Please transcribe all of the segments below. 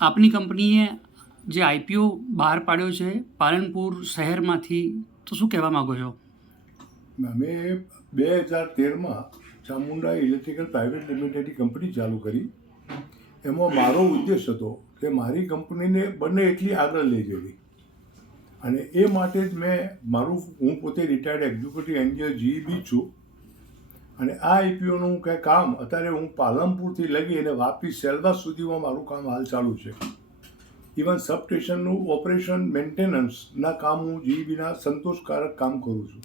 આપની કંપનીએ જે આઈપીઓ બહાર પાડ્યો છે પાલનપુર શહેરમાંથી, તો શું કહેવા માગો છો? અમે બે હજાર તેરમાં ચામુંડા ઇલેક્ટ્રિકલ પ્રાઇવેટ લિમિટેડની કંપની ચાલુ કરી. એમાં મારો ઉદ્દેશ હતો કે મારી કંપનીને બંને એટલી આગળ લઈ જવી. અને એ માટે જ મેં મારું, હું પોતે રિટાયર્ડ એક્ઝિક્યુટિવ એન્જિનિયર જીઈબી છું. અને આ આઈપીઓનું કંઈ કામ અત્યારે હું પાલનપુરથી લગી અને વાપી સેલવાસ સુધીમાં મારું કામ હાલ ચાલુ છે. ઇવન સબ સ્ટેશનનું ઓપરેશન મેન્ટેનન્સના કામ હું જીવીના સંતોષકારક કામ કરું છું.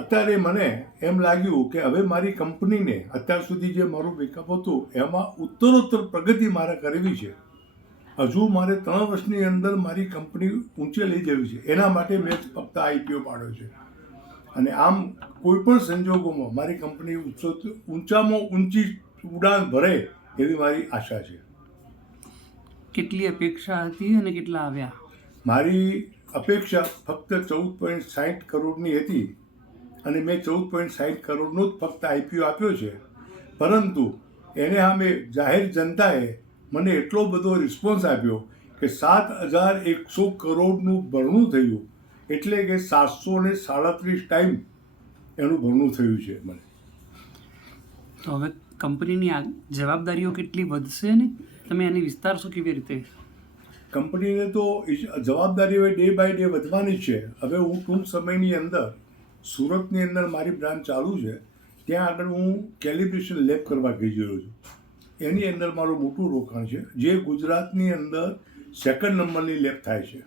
અત્યારે મને એમ લાગ્યું કે હવે મારી કંપનીને અત્યાર સુધી જે મારું બેકઅપ હતું, એમાં ઉત્તરોત્તર પ્રગતિ મારે કરવી છે. હજુ મારે ત્રણ વર્ષની અંદર મારી કંપની ઊંચે લઈ જવી છે. એના માટે મેં ફક્ત આઈપીઓ પાડ્યો છે. અને આમ કોઈ પણ સંજોગોમાં મારી કંપની ઊંચામાં ઊંચી ઉડાન ભરે એવી મારી આશા છે. કેટલી અપેક્ષા હતી અને કેટલા આવ્યા? મારી અપેક્ષા ફક્ત ચૌદ પોઈન્ટ સાહીઠ કરોડની હતી અને મેં ચૌદ પોઈન્ટ સાહીઠ કરોડનો જ ફક્ત આઈપીઓ આપ્યો છે. પરંતુ એને સામે જાહેર જનતાએ મને એટલો બધો રિસ્પોન્સ આપ્યો કે સાત હજાર એકસો કરોડનું ભરણું થયું એટલે કે સાતસો ને સાડત્રીસ ટાઈમ એનું ભરણું થયું છે મને. તો હવે કંપનીની જવાબદારીઓ કેટલી વધશે ને? તમે એની વિસ્તારશો કેવી રીતે? કંપનીને તો જવાબદારી હવે ડે બાય ડે વધવાની જ છે. હવે હું ટૂંક સમયની અંદર સુરતની અંદર મારી બ્રાન્ચ ચાલુ છે ત્યાં આગળ હું કેલિબ્રેશન લેબ કરવા ગઈ રહ્યો છું. એની અંદર મારું મોટું રોકાણ છે. જે ગુજરાતની અંદર સેકન્ડ નંબરની લેબ થાય છે.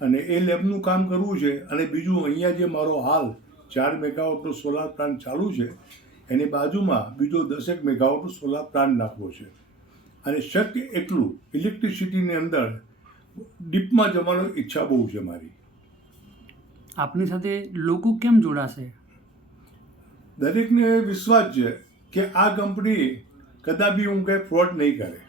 અને એ લેબનું કામ કરવું છે અને બીજું અહીંયા જે મારો હાલ ચાર મેગાવોટનો સોલાર પ્લાન્ટ ચાલુ છે એની બાજુમાં બીજો દસેક મેગાવોટનો સોલાર પ્લાન્ટ નાખવો છે. અને શક્ય એટલું ઇલેક્ટ્રિસિટીની અંદર ડીપમાં જવાનો ઈચ્છા બહુ છે મારી. આપની સાથે લોકો કેમ જોડાશે? દરેકને વિશ્વાસ છે કે આ કંપની કદાપી હું કંઈ ફ્રોડ નહીં કરે.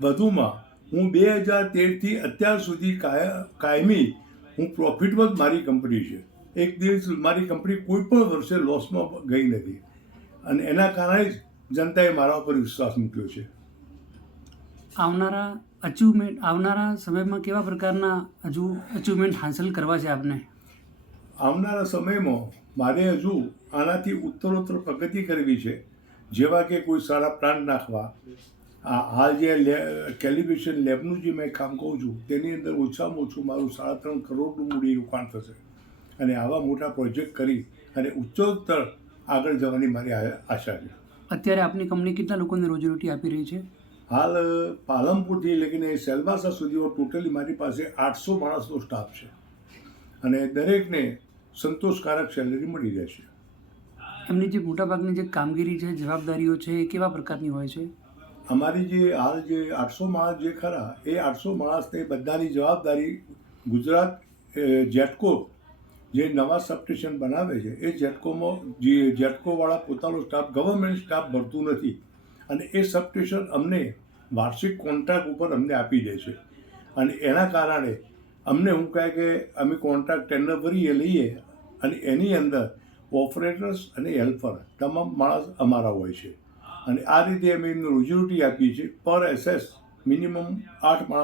વધુમાં હું બે હજાર તેરથી અત્યાર સુધી કાય કાયમી હું પ્રોફિટમાં જ મારી કંપની છે. એક દિવસ મારી કંપની કોઈ પણ વર્ષે લોસમાં ગઈ નથી. અને એના કારણે જ જનતાએ મારા ઉપર વિશ્વાસ મૂક્યો છે. આવનારા અચીવમેન્ટ આવનારા સમયમાં કેવા પ્રકારના હજુ અચીવમેન્ટ હાંસલ કરવા છે આપને? આવનારા સમયમાં મારે હજુ આનાથી ઉત્તરોત્તર પ્રગતિ કરવી છે. જેવા કે કોઈ સારા પ્લાન્ટ નાખવા હાલ જે કેલિબ્રેશન લેબનું જે મેં કામ કહું છું તેની અંદર ઓછામાં ઓછું મારું સાડા ત્રણ કરોડનું મૂડી રોકાણ થશે. અને આવા મોટા પ્રોજેક્ટ કરી અને ઉચ્ચોત્તર આગળ જવાની મારી આશા છે. અત્યારે આપની કંપની કેટલા લોકોને રોજીરોટી આપી રહી છે? હાલ પાલનપુરથી લઈને સેલવાસા સુધીઓ ટોટલી મારી પાસે આઠસો માણસનો સ્ટાફ છે. અને દરેકને સંતોષકારક સેલેરી મળી રહેશે. એમની જે મોટાભાગની જે કામગીરી છે જવાબદારીઓ છે એ કેવા પ્રકારની હોય છે? અમારી જે હાલ જે આઠસો માણસ જે ખરા, એ આઠસો માણસને બધાની જવાબદારી ગુજરાત જેટકો જે નવા સબસ્ટેશન બનાવે છે, એ જેટકોમાં જે જેટકોવાળા પોતાનો સ્ટાફ ગવર્મેન્ટ સ્ટાફ ભરતું નથી. અને એ સબસ્ટેશન અમને વાર્ષિક કોન્ટ્રાક્ટ ઉપર અમને આપી દે છે. અને એના કારણે અમને હું કહે કે અમે કોન્ટ્રાક્ટ ટેન્ડર ભરીએ, લઈએ અને એની અંદર ઓપરેટર્સ અને હેલ્પર તમામ માણસ અમારા હોય છે. અને આ રીતે અમે એમને રોજીરોટી આપીએ છીએ. પર એસએસ મિનિમમ આઠ માણસ